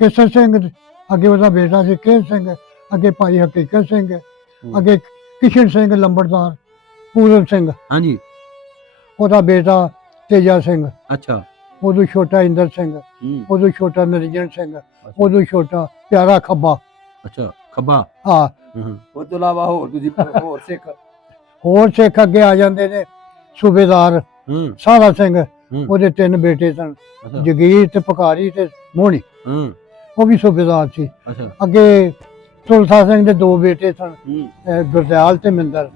ਕੇਸਰ ਸਿੰਘ, ਅੱਗੇ ਉਹਦਾ ਬੇਟਾ ਸੀ ਕੇਰ ਸਿੰਘ, ਅੱਗੇ ਭਾਈ ਹਕੀਕਤ ਸਿੰਘ, ਅੱਗੇ ਕਿਸ਼ਨ ਸਿੰਘ ਲੰਬੜਦਾਰ, ਪੂਰਬ ਸਿੰਘ ਹਾਂਜੀ ਉਹਦਾ ਬੇਟਾ ਤੇਜਾ ਸਿੰਘ, ਅੱਛਾ ਉਦੋਂ ਛੋਟਾ ਇੰਦਰ ਸਿੰਘ, ਉਦੋਂ ਛੋਟਾ ਨਰਿੰਜਨ ਸਿੰਘ, ਉਦੋਂ ਛੋਟਾ ਪਿਆਰਾ ਖੱਬਾ। ਅੱਛਾ ਖੱਬਾ। ਹਾਂ ਉਸ ਤੋਂ ਇਲਾਵਾ ਹੋਰ ਤੁਸੀਂ ਹੋਰ ਸਿੱਖ ਹੋਰ ਸਿੱਖ ਅੱਗੇ ਆ ਜਾਂਦੇ ਨੇ। ਸੂਬੇਦਾਰ ਸਾਰਾ ਸਿੰਘ, ਉਹਦੇ 3 ਬੇਟੇ ਸਨ, ਜਗੀਰ ਤੇ ਪਕਾਰੀ ਤੇ ਮੋਹਣੀ, ਉਹ ਵੀ ਸੂਬੇਦਾਰ ਸੀ। ਅੱਗੇ ਤੁਲਸਾ ਸਿੰਘ ਦੇ 2 ਬੇਟੇ ਸਨ, ਗੁਰਦਿਆਲ ਤੇ ਮਿੰਦਰ।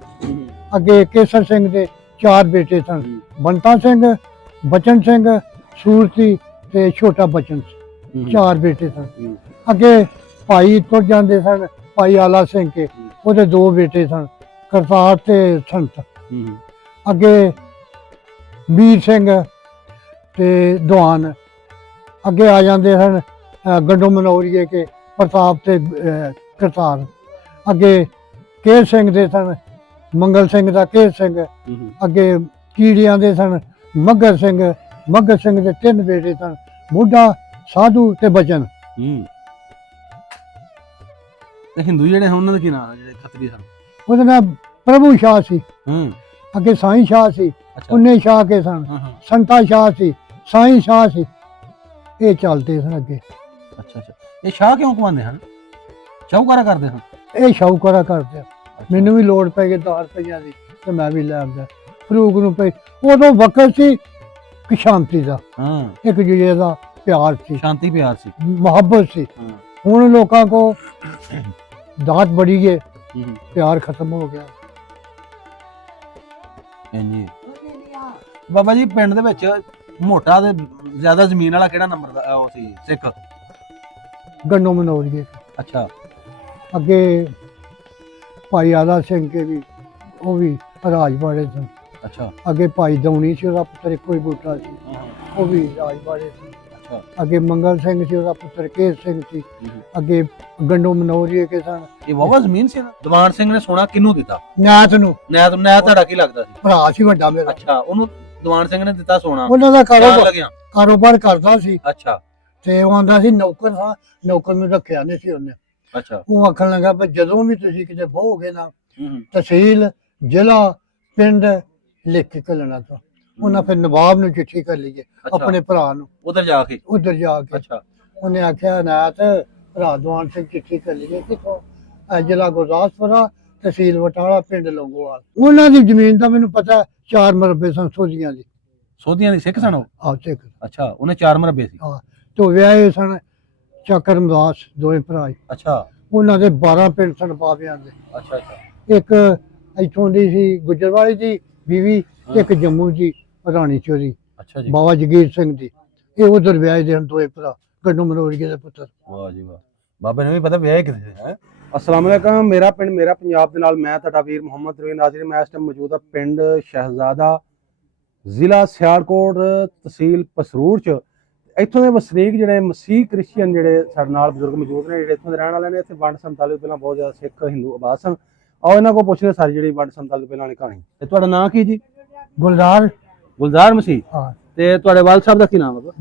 ਅੱਗੇ ਕੇਸਰ ਸਿੰਘ ਦੇ 4 ਬੇਟੇ ਸਨ, ਬੰਤਾ ਸਿੰਘ, ਬਚਨ ਸਿੰਘ, ਸੂਰਤੀ ਤੇ ਛੋਟਾ ਬਚਨ, 4 ਬੇਟੇ ਸਨ। ਅੱਗੇ ਭਾਈ ਤੁਰ ਜਾਂਦੇ ਸਨ, ਭਾਈ ਆਲਾ ਸਿੰਘ ਕੇ, ਉਹਦੇ 2 ਬੇਟੇ ਸਨ, ਕਰਤਾਰ ਤੇ ਸੰਤ। ਅੱਗੇ ਵੀਰ ਸਿੰਘ ਤੇ ਦੁਆਨ। ਅੱਗੇ ਆ ਜਾਂਦੇ ਸਨ ਗੰਡੋ ਮਨੌਰੀਏ ਕੇ, ਪ੍ਰਤਾਪ ਤੇ ਕਰਤਾਰ। ਅੱਗੇ ਕੇਰ ਸਿੰਘ ਦੇ ਸਨ, ਮੰਗਲ ਸਿੰਘ ਦਾ ਕੇਰ ਸਿੰਘ। ਅੱਗੇ ਕੀੜਿਆਂ ਦੇ ਸਨ ਮੱਘਰ ਸਿੰਘ, ਮੱਘਰ ਸਿੰਘ ਦੇ 3 ਬੇਟੇ ਸਨ, ਬੁੱਢਾ, ਸਾਧੂ ਤੇ ਬਚਨ। ਤੇ ਹਿੰਦੂ ਜਿਹੜੇ ਹਨ ਉਹਨਾਂ ਦਾ ਕੀ ਨਾਮ ਹੈ, ਜਿਹੜੇ ਖੱਤਰੀ ਸਨ? ਉਹਦਾ ਨਾਮ ਪ੍ਰਭੂ ਸ਼ਾਹ ਸੀ। ਅੱਗੇ ਸਾਈਂ ਸ਼ਾਹ ਸੀ, ਉन्ने ਸ਼ਾਹ ਕੇ ਸਨ, ਸੰਤਾ ਸ਼ਾਹ ਸੀ, ਸਾਈਂ ਸ਼ਾਹ ਸੀ। ਇਹ ਚੱਲਦੇ ਸਨ ਅੱਗੇ। ਅੱਛਾ ਅੱਛਾ, ਇਹ ਸ਼ਾਹ ਕਿਉਂ ਕਮਾਉਂਦੇ ਹਨ? ਸ਼ਾਹੂਕਾਰਾ ਕਰਦੇ ਹਨ? ਇਹ ਸ਼ਾਹੂਕਾਰਾ ਕਰਦੇ। ਮੈਨੂੰ ਵੀ ਲੋੜ ਪੈ ਗਈ 10 ਰੁਪਈਆ ਦੀ ਤੇ ਮੈਂ ਵੀ ਲੈ ਆਉਂਦਾ। ਫਰੂਕ ਨੂੰ ਪਈ ਉਦੋਂ ਵਕਤ ਸੀ ਕਿ ਸ਼ਾਂਤੀ ਦਾ, ਇੱਕ ਦੂਜੇ ਦਾ ਪਿਆਰ ਸੀ, ਸ਼ਾਂਤੀ ਪਿਆਰ ਸੀ, ਮੁਹੱਬਤ ਸੀ। ਹੁਣ ਲੋਕਾਂ ਕੋ ਦਾਤ ਬੜੀ ਹੈ, ਪਿਆਰ ਖਤਮ ਹੋ ਗਿਆ। ਹਾਂਜੀ ਬਾਬਾ ਜੀ, ਪਿੰਡ ਦੇ ਵਿੱਚ ਮੋਟਾ ਤੇ ਜ਼ਿਆਦਾ ਜ਼ਮੀਨ ਵਾਲਾ ਕਿਹੜਾ ਨੰਬਰ ਦਾ ਉਹ ਸੀ ਸਿੱਖ? ਗੰਡੋ ਮਨੌਰੀਏ। ਅੱਛਾ। ਅੱਗੇ ਭਾਈ ਆਲਾ ਸਿੰਘ ਕੇ ਵੀ, ਉਹ ਵੀ ਰਾਜਵਾੜੇ ਸਨ। ਅੱਛਾ। ਅੱਗੇ ਭਾਈ ਦੌਣੀ ਸੀ, ਉਹਦਾ ਪੁੱਤਰ ਇੱਕੋ ਹੀ ਬੂਟਾ ਸੀ, ਉਹ ਵੀ ਰਾਜਵਾੜੇ ਸੀ। ਅੱਗੇ ਮੰਗਲ ਸਿੰਘ ਸੀ, ਉਹਦਾ ਪੁੱਤਰ ਕੇਰ ਸਿੰਘ ਸੀ। ਅੱਗੇ ਗੰਡੋ ਮਨੌਰੀਏ ਕੇ ਸਨ। ਇਹ ਵਾਵਾ ਜ਼ਮੀਨ ਸੀ ਨਾ। ਦੀਵਾਨ ਸਿੰਘ ਨੇ ਸੋਨਾ ਕਿਹਨੂੰ ਦਿੱਤਾ? ਨੈਤ ਨੂੰ। ਨੈਤ ਤੁਹਾਡਾ ਕੀ ਲੱਗਦਾ ਸੀ? ਭਰਾ ਸੀ ਵੱਡਾ ਮੇਰਾ। ਅੱਛਾ, ਉਹਨੂੰ ਦੀਵਾਨ ਸਿੰਘ ਨੇ ਦਿੱਤਾ ਸੋਨਾ। ਉਹਨਾਂ ਦਾ ਕਾਰੋਬਾਰ ਕਰਦਾ ਸੀ। ਅੱਛਾ। ਤੇ ਉਹ ਆਂਦਾ ਸੀ ਨੌਕਰ ਹਾਂ, ਨੌਕਰ ਨੂੰ ਰੱਖਿਆ ਨਹੀਂ ਸੀ ਉਹਨੇ। ਅੱਛਾ। ਉਹ ਆਖਣ ਲੱਗਾ ਵੀ ਜਦੋਂ ਵੀ ਤੁਸੀਂ ਕਿਤੇ ਬਹੋਗੇ ਨਾ, ਤਹਿਸੀਲ, ਜ਼ਿਲ੍ਹਾ, ਪਿੰਡ ਲਿਖ ਕੇ ਘੱਲਣਾ ਤੋਂ। ਉਹਨਾਂ ਫਿਰ ਨਵਾਬ ਨੂੰ ਚਿੱਠੀ ਕਰ ਲਈ ਆਪਣੇ ਭਰਾ ਨੂੰ, ਉਧਰ ਜਾ ਕੇ। ਅੱਛਾ। ਉਹਨੇ ਆਖਿਆ ਨਾਥ ਭਰਾ ਦੀਵਾਨ ਸਿੰਘ ਚਿੱਠੀ ਕਰ ਲਈ ਕਿਥੋਂ? ਜ਼ਿਲ੍ਹਾ ਗੁਰਦਾਸਪੁਰਾ, ਤਹਿਸੀਲ ਬਟਾਲਾ, ਪਿੰਡ ਲੌਂਗੋਵਾਲ। ਉਹਨਾਂ ਦੀ ਜ਼ਮੀਨ ਦਾ ਮੈਨੂੰ ਪਤਾ 4 ਮਰਬੇ ਸਨ ਸੋਧੀਆਂ ਦੀ। ਸੋਧੀਆਂ ਦੀ ਸਿੱਖ ਸਨ ਉਹ? ਆਹ ਸਿੱਖ। ਅੱਛਾ, ਉਹਨੇ 4 ਮਰਬੇ ਸੀ। ਹਾਂ, ਤੇ ਵਿਆਹੇ ਸਨ ਚੱਕਰਮਦਾਸ, 2 ਭਰਾ। ਅੱਛਾ। ਉਹਨਾਂ ਦੇ 12 ਪਿੰਡ ਸਨ ਬਾਬਿਆਂ ਦੇ। ਅੱਛਾ ਅੱਛਾ। ਇੱਕ ਇੱਥੋਂ ਦੀ ਸੀ ਗੁਜਰਵਾਲੀ ਦੀ ਬੀਵੀ, ਇੱਕ ਜੰਮੂ ਦੀ ਰਾਣੀ ਚੋਰੀ। ਅੱਛਾ ਜੀ। ਬਾਬਾ ਜਗੀਰ ਸਿੰਘ ਦੀ। ਇਹ ਉਧਰ ਵਿਆਹੇ ਦੇ ਹਨ 2 ਭਰਾ, ਗੰਡੋ ਮਨੌਰੀਏ ਦੇ ਪੁੱਤਰ। ਵਾਹ ਜੀ ਵਾਹ, ਬਾਬੇ ਨੂੰ ਵੀ ਪਤਾ ਵਿਆਹ ਕਿੱਥੇ ਹੈ। अस्सलाम वालेकुम, मेरा पिंड मेरा पंजाब दे नाल मैं तुहाडा वीर मुहम्मद रवीन नाज़रीन। मैं इस टाइम मौजूद हाँ पिंड शहजादा, ਜ਼ਿਲ੍ਹਾ ਸਿਆਲਕੋਟ, ਤਹਿਸੀਲ ਪਸਰੂਰ ਚ। ਇੱਥੋਂ ਦੇ ਵਸਨੀਕ ਜਿਹੜੇ ਮਸੀਹ ਕ੍ਰਿਸਚੀਅਨ ਜਿਹੜੇ ਸਾਡੇ ਨਾਲ ਬਜ਼ੁਰਗ ਮੌਜੂਦ ਨੇ, ਜਿਹੜੇ ਇੱਥੋਂ ਦੇ ਰਹਿਣ ਵਾਲੇ ਨੇ। ਇੱਥੇ ਵੰਡ 47 ਤੋਂ ਪਹਿਲਾਂ ਬਹੁਤ ਜ਼ਿਆਦਾ ਸਿੱਖ ਹਿੰਦੂ ਆਬਾਦ ਸਨ। ਆਓ ਇਹਨਾਂ ਕੋਲ ਪੁੱਛਦੇ ਸਾਰੀ ਜਿਹੜੀ ਵੰਡ 47 ਤੋਂ ਪਹਿਲਾਂ ਵਾਲੀ ਕਹਾਣੀ। ਤੇ ਤੁਹਾਡਾ ਨਾਂ ਕੀ ਜੀ? ਗੁਲਜ਼ਾਰ ਮਸੀਹ। ਹਾਂ। ਤੇ ਤੁਹਾਡੇ ਵਾਲ ਸਾਹਿਬ ਦਾ ਕੀ ਨਾਮ ਹੈ?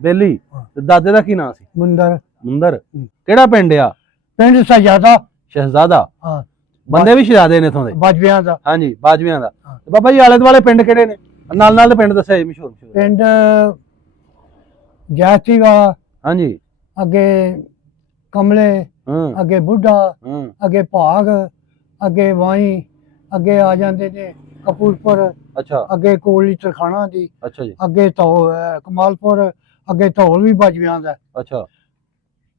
ਬੇਲੀ। ਤੇ ਦਾਦੇ ਦਾ ਕੀ ਨਾਮ ਸੀ? ਮੁੰਦਰ। ਕਿਹੜਾ ਪਿੰਡ ਆ? ਪਿੰਡ ਸ਼ਹਿਜ਼ਾਦਾ। ਹਾਂ। ਬੰਦੇ ਵੀ ਸ਼ਹਿਜ਼ਾਦੇ ਨੇ ਇੱਥੋਂ ਦੇ? ਬਾਜਵਿਆਂ ਦਾ। ਹਾਂਜੀ, ਬਾਜਵਿਆਂ ਦਾ। ਬਾਬਾ ਜੀ, ਆਲੇ ਦੁਆਲੇ ਪਿੰਡ ਕਿਹੜੇ ਨੇ? ਨਾਲ ਦੇ ਪਿੰਡ ਦੱਸਿਆ ਜੀ ਮਸ਼ਹੂਰ। ਪਿੰਡ ਜੈਤੀ ਵਾਲਾ। ਹਾਂਜੀ। ਅੱਗੇ ਕਮਲੇ, ਅੱਗੇ ਬੁੱਢਾ, ਅੱਗੇ ਭਾਗ, ਅੱਗੇ ਵਾਈ, ਅੱਗੇ ਆ ਜਾਂਦੇ ਨੇ ਕਪੂਰਪੁਰ। ਅੱਛਾ। ਅੱਗੇ ਕੋਲੀ ਤਰਖਾਣਾ ਦੀ। ਅੱਛਾ ਜੀ। ਅੱਗੇ ਕਮਾਲਪੁਰ, ਅੱਗੇ ਧੌਲ ਵੀ ਬਾਜਵਿਆਂ ਦਾ। ਅੱਛਾ।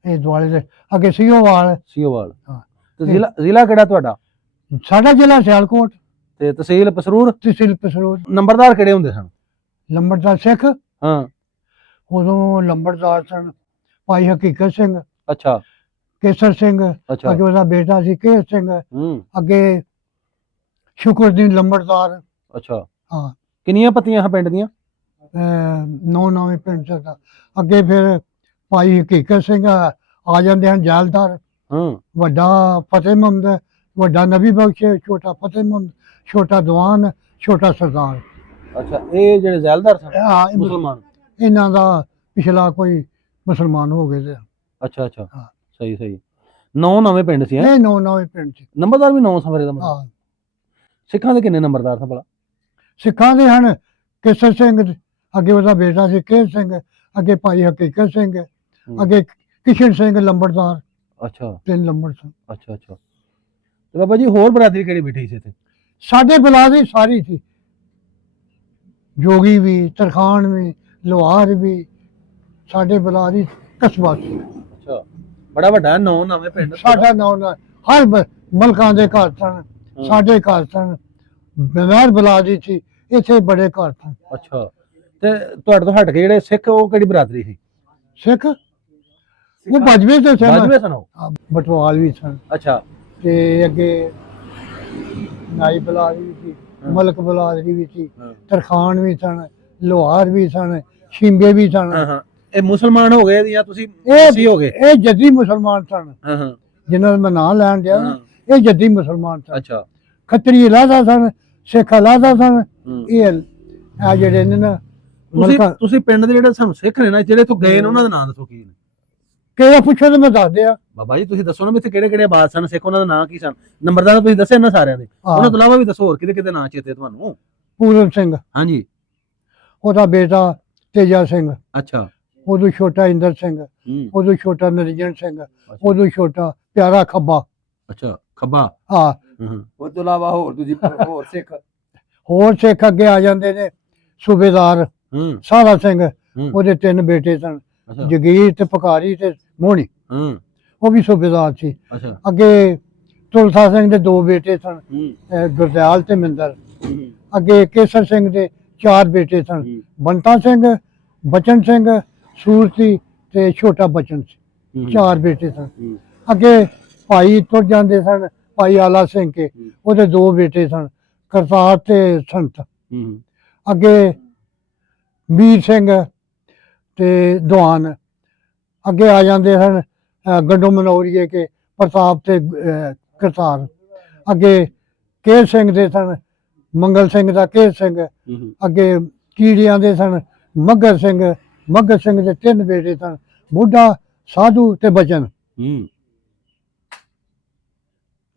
ਇਹ ਦੁਆਲੇ ਦੇ ਅੱਗੇ ਸੀਓਵਾਲ। ਹਾਂ। ਤੇ ਜ਼ਿਲ੍ਹਾ ਕਿਹੜਾ ਤੁਹਾਡਾ? ਸਾਡਾ ਜ਼ਿਲ੍ਹਾ ਸਿਆਲਕੋਟ ਤੇ ਤਹਿਸੀਲ ਪਸਰੂਰ। ਨੰਬਰਦਾਰ ਕਿਹੜੇ ਹੁੰਦੇ ਸਨ? ਲੰਬੜਦਾਰ ਸਿੱਖ। ਹਾਂ। ਉਦੋਂ ਲੰਬੜਦਾਰ ਸਨ ਭਾਈ ਹਕੀਕਤ ਸਿੰਘ। ਅੱਛਾ। ਕੇਸਰ ਸਿੰਘ। ਅੱਛਾ। ਅੱਗੇ ਉਹਦਾ ਬੇਟਾ ਸੀ ਕੇਰ ਸਿੰਘ। ਅੱਗੇ ਸ਼ੁਕਰਦੀਨ ਲੰਬੜਦਾਰ। ਅੱਛਾ। ਹਾਂ। ਕਿੰਨੀਆਂ ਪੱਤੀਆਂ ਪਿੰਡ ਦੀਆਂ? 9 ਪਿੰਡ ਦਾ। ਅੱਗੇ ਫਿਰ ਭਾਈ ਹਕੀਕਤ ਸਿੰਘ ਆ ਜਾਂਦੇ ਹਨ ਜੈਲਦਾਰ। ਵੱਡਾ ਫਤਿਹ ਮੁਹੰਮਦ, ਵੱਡਾ ਨਬੀ ਬਖਸ਼, ਛੋਟਾ ਫਤਿਹ ਮੁਹੰਮਦ, ਛੋਟਾ ਦੀਵਾਨ, ਛੋਟਾ ਸਰਦਾਰ। ਅੱਛਾ। ਇਹ ਜਿਹੜੇ ਜ਼ੈਲਦਾਰ ਸਨ ਮੁਸਲਮਾਨ, ਇਹਨਾਂ ਦਾ ਪਿਛਲਾ ਕੋਈ ਮੁਸਲਮਾਨ ਹੋ ਗਏ ਤੇ ਅੱਛਾ ਅੱਛਾ ਹਾਂ। ਸਹੀ ਸਹੀ 9 ਨਵੇਂ ਪਿੰਡ ਸੀ ਇਹ ਨੌਵੇਂ ਪਿੰਡ ਚ। ਨੰਬਰਦਾਰ ਵੀ 9 ਸਫਰੇ ਦਾ ਮਤਲਬ ਹਾਂ, ਸਿੱਖਾਂ ਦੇ ਕਿੰਨੇ ਨੰਬਰਦਾਰ ਸਨ ਭਲਾ ਸਿੱਖਾਂ ਦੇ ਹਨ ਕੇਸਰ ਸਿੰਘ, ਅੱਗੇ ਉਹਦਾ ਬੇਟਾ ਸੀ ਕੇਸਰ ਸਿੰਘ, ਅੱਗੇ ਭਾਈ ਹਕੀਕਤ ਸਿੰਘ, ਅੱਗੇ ਕਿਸ਼ਨ ਸਿੰਘ ਲੰਬੜਦਾਰ, ਅੱਛਾ 3 ਲੰਬੜ ਸਨ। ਅੱਛਾ ਅੱਛਾ ਤੇ ਬਾਬਾ ਜੀ ਹੋਰ ਬਰਾਦਰੀ ਕਿਹੜੀ ਬੈਠੀ ਸੀ ਇੱਥੇ ਸਾਡੇ ਬਲਾਦ ਦੀ ਸਾਰੀ ਸੀ, ਜੋਗੀ ਵੀ, ਤਰਖਾਨ ਵੀ, ਲੋਹਾਰ ਵੀ, ਸਾਡੇ ਬਲਾਦ ਦੀ ਕਸਬਾ ਸੀ। ਅੱਛਾ ਬੜਾ ਵੱਡਾ 9 ਨਵੇਂ ਪਿੰਡ ਸਾਡਾ ਨਾਮ ਹਰ ਮਲਕਾਂ ਦੇ ਘਰ ਸਨ, ਸਾਡੇ ਘਰ ਸਨ, ਬਗੈਰ ਬਲਾਦ ਦੀ ਸੀ, ਇੱਥੇ ਬੜੇ ਘਰ ਸਨ। ਅੱਛਾ ਤੇ ਤੁਹਾਡੇ ਤੋਂ ਹਟ ਕੇ ਜਿਹੜੇ ਸਿੱਖ ਉਹ ਕਿਹੜੀ ਬਰਾਦਰੀ ਸੀ ਸਿੱਖ ਉਹ ਬਜਵੇ ਤੇ ਸਨ, ਬਾਜਵੇ ਸਨ ਉਹ ਹਾਂ, ਬਟਵਾਲ ਵੀ ਸਨ, ਅੱਛਾ ਤੇ ਅੱਗੇ ਨਾਈ ਬਲਾਦ ਵੀ ਸੀ, ਮਲਕ ਬਲਾਦਰੀ ਵੀ ਸੀ, ਤਰਖਾਨ ਵੀ ਸਨ, ਲੋਹਾਰ ਵੀ ਸਨ, ਸ਼ਿੰਬੇ ਵੀ ਸਨ। ਹਾਂ ਹਾਂ ਇਹ ਮੁਸਲਮਾਨ ਹੋ ਗਏ ਜਾਂ ਤੁਸੀਂ ਇਹ ਮਸੀਹ ਹੋ ਗਏ ਇਹ ਜੱਦੀ ਮੁਸਲਮਾਨ ਸਨ, ਹਾਂ ਹਾਂ ਜਿਨ੍ਹਾਂ ਦਾ ਮੈਂ ਨਾਂ ਲੈਣ ਡਿਆ ਨਾ, ਇਹ ਜੱਦੀ ਮੁਸਲਮਾਨ ਸਨ। ਅੱਛਾ ਖੱਤਰੀ ਅਲਾਦਾ ਸਨ, ਸਿੱਖ ਅਲਾਦਾ ਸਨ। ਹੂੰ। ਇਹ ਆ ਜਿਹੜੇ ਨੇ ਨਾ ਮਲਕਾ ਤੁਸੀਂ ਪਿੰਡ ਦੇ ਜਿਹੜੇ ਸਾਨੂੰ ਸਿੱਖ ਨੇ ਨਾ ਜਿਹੜੇ ਤੋਂ ਗਏ ਨੇ ਉਹਨਾਂ ਦਾ ਨਾਮ ਦੱਸੋ ਕੀ ਨੇ ਕਿਹੜਾ ਪੁੱਛੋ ਤੇ ਮੈਂ ਦੱਸ ਦਿਆਂ। ਬਾਬਾ ਜੀ ਤੁਸੀਂ ਦੱਸੋ ਨਾ ਵੀ ਇੱਥੇ ਕਿਹੜੇ ਕਿਹੜੇ ਆਬਾਦ ਸਨ ਸਿੱਖ ਉਹਨਾਂ ਦਾ ਨਾਂ ਕੀ ਸਨ ਨੰਬਰਦਾਰ ਤੁਸੀਂ ਦੱਸੇ ਨਾ ਸਾਰਿਆਂ ਦੇ ਹਾਂ। ਉਹਨਾਂ ਤੋਂ ਇਲਾਵਾ ਵੀ ਦੱਸੋ ਹੋਰ ਕਿਹਦੇ ਕਿਹਦੇ ਨਾਂ ਚੇਤੇ ਤੁਹਾਨੂੰ ਪੂਰਨ ਸਿੰਘ, ਹਾਂਜੀ ਉਹਦਾ ਬੇਟਾ ਤੇਜਾ ਸਿੰਘ, ਅੱਛਾ ਉਦੋਂ ਛੋਟਾ ਇੰਦਰ ਸਿੰਘ, ਹੂੰ ਉਦੋਂ ਛੋਟਾ ਨਰਿੰਜਨ ਸਿੰਘ, ਉਦੋਂ ਛੋਟਾ ਪਿਆਰਾ ਖੱਬਾ। ਅੱਛਾ ਖੱਬਾ ਹਾਂ, ਉਸ ਤੋਂ ਇਲਾਵਾ ਹੋਰ ਤੁਸੀਂ ਹੋਰ ਸਿੱਖ ਹੋਰ ਸਿੱਖ ਅੱਗੇ ਆ ਜਾਂਦੇ ਨੇ, ਸੂਬੇਦਾਰ ਹੂੰ ਸਾਰਾ ਸਿੰਘ, ਉਹਦੇ 3 ਬੇਟੇ ਸਨ, ਅੱਛਾ ਜਗੀਰ ਤੇ ਪਕਾਰੀ ਤੇ ਮੋਹਣੀ, ਹੂੰ ਉਹ ਵੀ ਸੂਬੇਦਾਰ ਸੀ। ਅੱਛਾ ਅੱਗੇ ਤੁਲਸਾ ਸਿੰਘ ਦੇ 2 ਬੇਟੇ ਸਨ, ਹੂੰ ਗੁਰਦਿਆਲ ਤੇ ਮਿੰਦਰ। ਅੱਗੇ ਕੇਸਰ ਸਿੰਘ ਦੇ 4 ਬੇਟੇ ਸਨ, ਬੰਤਾ ਸਿੰਘ, ਬਚਨ ਸਿੰਘ, ਸੂਰਤੀ ਤੇ ਛੋਟਾ ਬਚਨ ਸੀ, 4 ਬੇਟੇ ਸਨ। ਅੱਗੇ ਭਾਈ ਤੁਰ ਜਾਂਦੇ ਸਨ, ਭਾਈ ਆਲਾ ਸਿੰਘ ਕੇ, ਉਹਦੇ 2 ਬੇਟੇ ਸਨ, ਕਰਤਾਰ ਤੇ ਸੰਤ। ਅੱਗੇ ਵੀਰ ਸਿੰਘ ਤੇ ਦੁਆਨ। ਅੱਗੇ ਆ ਜਾਂਦੇ ਸਨ ਗੰਡੋ ਮਨੌਰੀਏ ਕੇ ਪ੍ਰਤਾਪ ਤੇ ਕਰਤਾਰ। ਅੱਗੇ ਕੇਰ ਸਿੰਘ ਦੇ ਸਨ, ਮੰਗਲ ਸਿੰਘ ਦਾ ਕੇਰ ਸਿੰਘ। ਅੱਗੇ ਕੀੜਿਆਂ ਦੇ ਸਨ ਮੱਘਰ ਸਿੰਘ, ਮੱਘਰ ਸਿੰਘ ਦੇ 3 ਬੇਟੇ ਸਨ, ਬੁੱਢਾ, ਸਾਧੂ ਤੇ ਬਚਨ।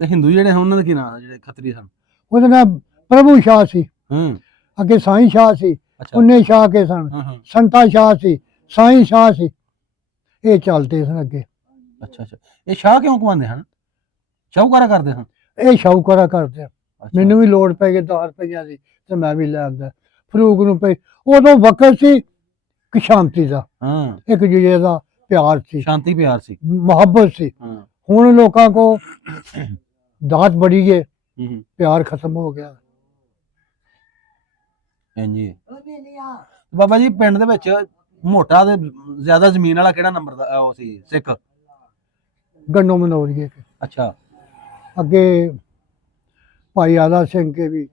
ਤੇ ਹਿੰਦੂ ਜਿਹੜੇ ਹਨ ਉਹਨਾਂ ਦਾ ਕੀ ਨਾਮ ਜਿਹੜੇ ਖੱਤਰੀ ਸਨ ਉਹਦਾ ਨਾਮ ਪ੍ਰਭੂ ਸ਼ਾਹ ਸੀ। ਅੱਗੇ ਸਾਈਂ ਸ਼ਾਹ ਸੀ, ਅੱਛਾ ਉन्ने ਸ਼ਾਹ ਕੇ ਸਨ, ਸੰਤਾ ਸ਼ਾਹ ਸੀ, ਸਾਈਂ ਸ਼ਾਹ ਸੀ, ਇਹ ਚੱਲਦੇ ਸਨ ਅੱਗੇ। ਅੱਛਾ ਅੱਛਾ ਇਹ ਸ਼ਾਹ ਕਿਉਂ ਕਮਾਉਂਦੇ ਹਨ ਸ਼ਾਹੂਕਾਰਾ ਕਰਦੇ ਹਨ ਇਹ ਸ਼ਾਹੂਕਾਰਾ ਕਰਦੇ ਆ। ਮੈਨੂੰ ਵੀ ਲੋੜ ਪੈ ਗਈ 10 ਰੁਪਈਆ ਦੀ ਤੇ ਮੈਂ ਵੀ ਲੈ ਆਂਦਾ। ਫਰੂਕ ਨੂੰ ਪਈ ਉਦੋਂ ਵਕਤ ਸੀ ਕਿ ਸ਼ਾਂਤੀ ਦਾ, ਇੱਕ ਦੂਜੇ ਦਾ ਪਿਆਰ ਸੀ, ਸ਼ਾਂਤੀ ਪਿਆਰ ਸੀ, ਮੁਹੱਬਤ ਸੀ। ਹੁਣ ਲੋਕਾਂ ਕੋ ਦਾਤ ਬੜੀ ਹੈ, ਪਿਆਰ ਖਤਮ ਹੋ ਗਿਆ। ਹਾਂਜੀ ਬਾਬਾ ਜੀ ਪਿੰਡ ਦੇ ਵਿੱਚ ਮੋਟਾ ਤੇ ਜ਼ਿਆਦਾ ਜ਼ਮੀਨ ਵਾਲਾ ਕਿਹੜਾ ਨੰਬਰ ਦਾ ਉਹ ਸੀ ਸਿੱਖ ਗੰਡੋ ਮਨੌਰੀਏ ਕੇ। ਅੱਛਾ ਅੱਗੇ ਭਾਈ ਆਲਾ ਸਿੰਘ ਕੇ ਵੀ,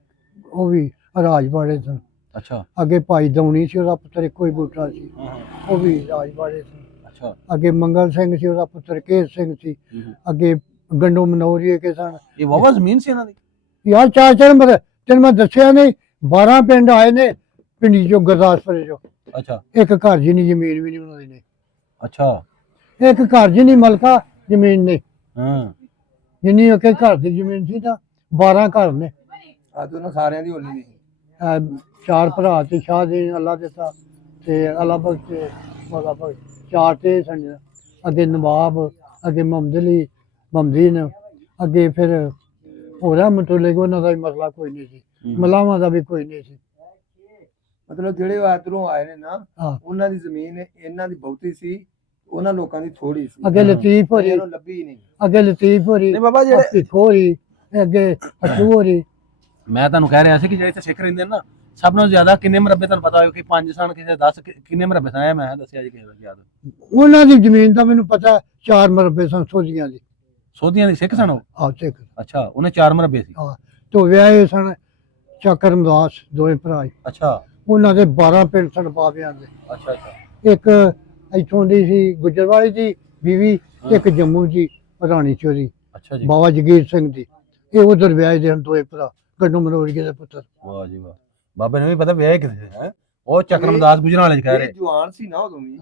ਉਹ ਵੀ ਰਾਜਵਾੜੇ ਸਨ। ਅੱਛਾ ਅੱਗੇ ਭਾਈ ਦੌਣੀ ਸੀ, ਉਹਦਾ ਪੁੱਤਰ ਇੱਕੋ ਹੀ ਬੂਟਾ ਸੀ, ਉਹ ਵੀ ਰਾਜਵਾੜੇ ਸਨ। ਅੱਛਾ ਅੱਗੇ ਮੰਗਲ ਸਿੰਘ ਸੀ, ਉਹਦਾ ਪੁੱਤਰ ਕੇਸ ਸਿੰਘ ਸੀ। ਅੱਗੇ ਗੰਡੋ ਮਨੌਰੀਏ ਕੇ ਸਨ। ਇਹ ਵਾਵਾ ਜ਼ਮੀਨ ਸੀ ਇਹਨਾਂ ਦੀ ਯਾਰ 4 ਨੰਬਰ ਤੈਨੂੰ ਮੈਂ ਦੱਸਿਆ ਨਹੀਂ, 12 ਪਿੰਡ ਆਏ ਨੇ ਪਿੰਡੀ ਚੋਂ, ਗੁਰਦਾਸਪੁਰ ਚੋਂ। ਅੱਛਾ ਇੱਕ ਘਰ ਜਿੰਨੀ ਜ਼ਮੀਨ ਵੀ ਨਹੀਂ ਉਹਨਾਂ ਦੀ ਨੇ। ਅੱਛਾ ਇੱਕ ਘਰ ਜਿੰਨੀ ਮਲਕਾ ਜ਼ਮੀਨ ਨੇ, ਹਾਂ ਜਿੰਨੀ ਇੱਕ ਘਰ ਦੀ ਜ਼ਮੀਨ ਸੀ ਤਾਂ 12 ਘਰ ਨੇ। ਆ ਦੋਨੋਂ ਸਾਰਿਆਂ ਦੀ ਹੋਣੀ ਨਹੀਂ। 4 ਭਰਾ ਤੇ ਸ਼ਾਹਦੀਨ ਅੱਲਾ ਦਿੱਤਾ ਤੇ ਅੱਲਾ ਬਖਸ਼ ਤੇ ਮੌਲਾ ਬਖਸ਼, 4 ਤੇ ਸਨ। ਅੱਗੇ ਨਵਾਬ, ਅੱਗੇ ਮੁਹੰਮਦ ਮੁਹੰਮਦੀਨ, ਅੱਗੇ ਫਿਰ ਹੋਰਾਂ ਮਤਲਬ ਉਹਨਾਂ ਦਾ ਵੀ ਮਸਲਾ ਕੋਈ ਨਹੀਂ ਸੀ, ਮਲਾਵਾਂ ਦਾ ਵੀ ਕੋਈ ਨਹੀਂ ਸੀ। ਮਤਲਬ ਜਿਹੜੇ ਆਦਰੋਂ ਆਏ ਨੇ ਨਾ, ਉਹਨਾਂ ਦੀ ਜ਼ਮੀਨ ਇਹਨਾਂ ਦੀ ਬਹੁਤੀ ਸੀ, ਉਹਨਾਂ ਲੋਕਾਂ ਦੀ ਥੋੜੀ ਸੀ। ਅੱਗੇ ਲਤੀਫ ਹੋਰੀ ਲੱਭੀ ਨਹੀਂ, ਅੱਗੇ ਲਤੀਫ ਹੋਰੀ, ਨਹੀਂ ਬਾਬਾ ਜਿਹੜੇ ਹੋਰੀ, ਅੱਗੇ ਹੱਟੂ ਹੋਰੀ। ਮੈਂ ਤੁਹਾਨੂੰ ਕਹਿ ਰਿਹਾ ਸੀ ਕਿ ਜਿਹੜੇ ਇੱਥੇ ਸਿੱਖ ਰਹਿੰਦੇ ਨੇ ਨਾ, ਸਭ ਨਾਲੋਂ ਜ਼ਿਆਦਾ ਕਿੰਨੇ ਮਰਬੇ ਤੁਹਾਨੂੰ ਪਤਾ ਹੋਵੇ ਕਿ 5 ਸਨ, ਕਿਸੇ 10, ਕਿੰਨੇ ਮਰਬੇ ਸਨ? ਮੈਂ ਦੱਸਿਆ ਜੀ ਕਿਸੇ ਦਾ ਯਾਦ ਉਹਨਾਂ ਦੀ ਜ਼ਮੀਨ ਦਾ ਮੈਨੂੰ ਪਤਾ 4 ਮਰਬੇ ਸਨ ਸੋਧੀਆਂ ਦੀ। ਸੋਧੀਆਂ ਦੀ ਸਿੱਖ ਸਨ ਉਹ? ਆਹ ਸਿੱਖ। ਅੱਛਾ ਉਹਨੇ 4 ਮਰਬੇ ਸੀ। ਹਾਂ ਤੇ ਵਿਆਹੇ ਸਨ ਚੱਕਰਮਦਾਸ, 2 ਭਰਾ। ਅੱਛਾ ਉਹਨਾਂ ਦੇ 12 ਪਿੰਡ ਸਨ ਬਾਬਿਆਂ ਦੇ। ਅੱਛਾ ਅੱਛਾ ਇੱਕ ਇੱਥੋਂ ਦੀ ਸੀ ਗੁਜਰਵਾਲੀ ਦੀ ਬੀਵੀ, ਇੱਕ ਜੰਮੂ ਦੀ ਰਾਣੀ ਚੋਰੀ, ਅੱਛਾ ਜੀ, ਬਾਬਾ ਜਗੀਰ ਸਿੰਘ ਦੀ। ਇਹ ਉਧਰ ਵਿਆਹੇ ਦੇ ਹਨ 2 ਭਰਾ, ਗੰਡੂ ਮਨੋਰੀਏ ਦੇ ਪੁੱਤਰ। ਵਾਹ ਜੀ ਵਾਹ, ਬਾਬੇ ਨੇ ਵੀ ਪਤਾ ਵਿਆਹ ਕਿਤੇ ਹੈ। ਉਹ ਚੱਕਰਮਦਾਸ ਗੁਜਰਾਂ ਵਾਲੇ ਚ ਕਹਿ ਰਹੇ ਜਵਾਨ ਸੀ ਨਾ ਉਦੋਂ ਵੀ।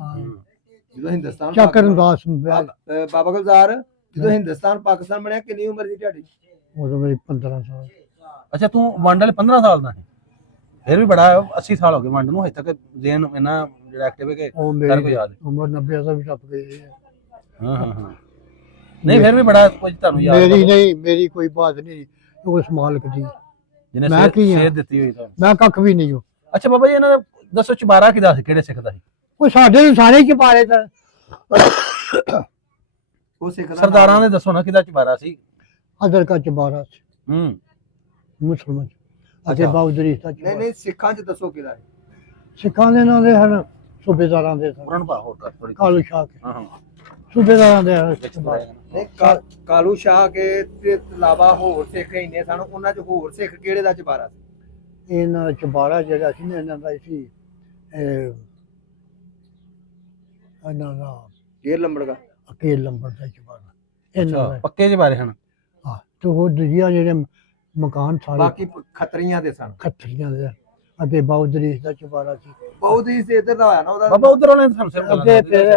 ਜਦੋਂ ਹਿੰਦੁਸਤਾਨ ਚੱਕਰ ਦਾਸ ਬਾਬਾ ਗੁਲਜ਼ਾਰ ਜਦੋਂ ਹਿੰਦੁਸਤਾਨ ਪਾਕਿਸਤਾਨ ਬਣਿਆ ਕਿੰਨੀ ਉਮਰ ਸੀ ਤੁਹਾਡੀ? ਉਦੋਂ ਮੇਰੀ 15 ਸਾਲ। ਅੱਛਾ ਤੂੰ ਵੰਡ ਵਾਲੇ 15 ਸਾਲ ਦਾ ਹੈ, ਫਿਰ ਵੀ ਬੜਾ 80 ਸਾਲ ਹੋ ਗਏ ਵੰਡ ਨੂੰ, ਹਜੇ ਤੱਕ ਜ਼ੇਨ ਇਹਨਾਂ ਜਿਹੜਾ ਐਕਟਿਵ ਹੈ ਕਿ ਉਹ ਸਾਰਾ ਕੁਝ ਮੇਰੀ ਯਾਦ ਹੈ। ਉਮਰ 90 ਸਾਲ ਵੀ ਟੱਪ ਗਈ ਹੈ। ਹਾਂ ਨਹੀਂ ਫਿਰ ਵੀ ਬੜਾ ਕੁਝ ਤੁਹਾਨੂੰ ਯਾਦ ਮੇਰੀ ਹੋਊਗਾ, ਨਹੀਂ, ਮੇਰੀ ਕੋਈ ਬਾਤ ਨਹੀਂ, ਉਸ ਮਾਲਕ ਦੀ। ਜਿਹਨੇ ਮੈਂ ਕੀ ਹਾਂ? ਸੇਧ ਦਿੱਤੀ ਹੋਈ ਤੁਹਾਨੂੰ। ਮੈਂ ਕੱਖ ਵੀ ਨਹੀਂ ਹਾਂ। ਅੱਛਾ ਬਾਬਾ ਜੀ ਇਹਨਾਂ ਦਾ ਦੱਸੋ ਚੁਬਾਰਾ ਕਿਹਦਾ ਸੀ, ਕਿਹੜੇ ਸਿੱਖ ਦਾ ਸੀ? ਉਹ ਸਾਡੇ ਨੂੰ ਸਾਰੇ ਹੀ ਚਪਾਰੇ ਤਾਂ ਉਹ ਸਿੱਖ ਦਾ ਸਰਦਾਰਾਂ ਨੇ ਦੱਸੋ ਨਾ ਕਿਹਦਾ ਚੁਬਾਰਾ ਸੀ? ਅਦਰ ਕਾ ਚਪਾਰਾ ਸੀ, ਹੂੰ ਮੁਸਲਮਾਨ ਅਤੇ ਅੱਛਾ। ਬਾਉਦਰੀ ਦਾ ਨਹੀਂ ਚਪਾਰਾ। ਨਹੀਂ ਸਿੱਖਾਂ 'ਚ ਦੱਸੋ ਕਿਹਦਾ ਹੈ? ਸਿੱਖਾਂ ਦੇ ਨਾਂ ਦੇ ਹਨ, ਸੂਬੇਦਾਰਾਂ ਦੇ ਸਨ, ਪੁਰਨ ਭਾ ਹੋਰ ਕਰ ਥੋੜੀ। ਕਾਲੂ ਸ਼ਾਹ ਕੇ ਹਾਂ ਹਾਂ ਸੂਬੇਦਾਰਾਂ ਦੇ ਹਨ ਵਿੱਚ ਚਪਾਰੇ। ਨਹੀਂ ਕਾਲੂ ਸ਼ਾਹ ਕੇ ਤੇ ਇਲਾਵਾ ਹੋਰ ਸਿੱਖ ਇੰਨੇ ਸਨ, ਉਹਨਾਂ 'ਚ ਹੋਰ ਸਿੱਖ ਕਿਹੜੇ ਦਾ ਚਬਾਰਾ ਸੀ? ਇਹਨਾਂ ਚਪਾਰਾ ਜਿਹੜਾ ਸੀ ਨਾ ਇਹਨਾਂ ਦਾ ਸੀ ਇਹਨਾਂ ਦਾ ਢੇਰ ਲੰਬੜਗਾ। ਅਕੇਲ ਲੰਬਰ ਦਾ ਚਪਾਰਾ ਇਹਨਾਂ ਅੱਛਾ ਦਾ। ਪੱਕੇ ਚੁਬਾਰੇ ਹਨ। ਹਾਂ ਤੇ ਉਹ ਦੂਜੀਆਂ ਜਿਹੜੇ ਮਕਾਨ ਸਾਰੇ ਬਾਕੀ ਖੱਤਰੀਆਂ ਦੇ ਸਨ। ਖੱਤਰੀਆਂ ਦੇ ਅੱਗੇ ਬਾਉਦਰੀ ਦਾ ਚਪਾਰਾ ਸੀ। ਬਹੁਤ ਹੀ ਸੇ ਇੱਧਰ ਦਾ ਹੋਇਆ ਨਾ ਉਹਦਾ। ਬਾਬਾ ਉਧਰ ਵਾਲੇ ਨੇ ਸਾਨੂੰ ਸਿਰ ਅੱਗੇ ਫਿਰ